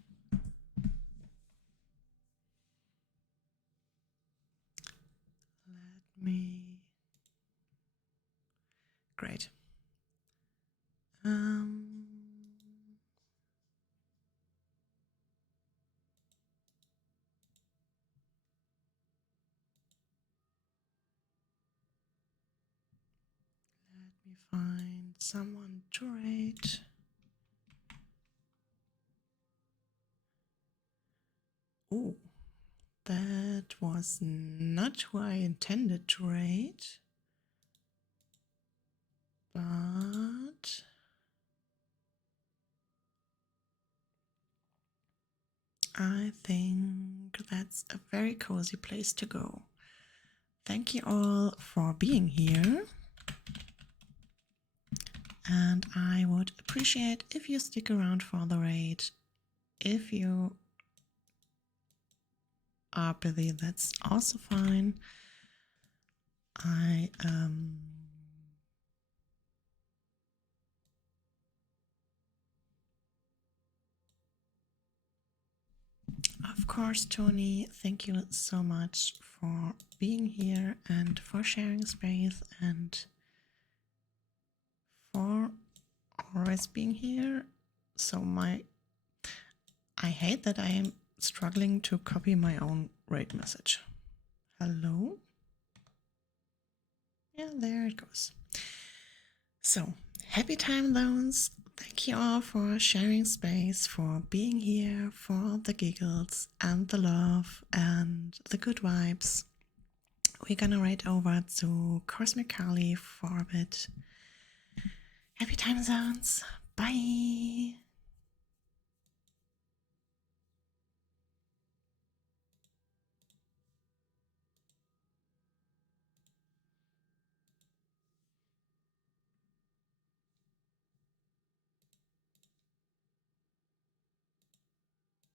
Let me. Great. Let me find someone to rate. Oh, that was not who I intended to rate, but I think that's a very cozy place to go. Thank you all for being here. And I would appreciate if you stick around for the raid. If you are busy, that's also fine. Of course, Tony, thank you so much for being here and for sharing space and for always being here. So I hate that I am struggling to copy my own raid message. Hello? Yeah, there it goes. So, happy time zones. thank you all for sharing space, for being here, for the giggles and the love and the good vibes. We're gonna ride over to Cosmic Kali for a bit. Happy time zones. Bye.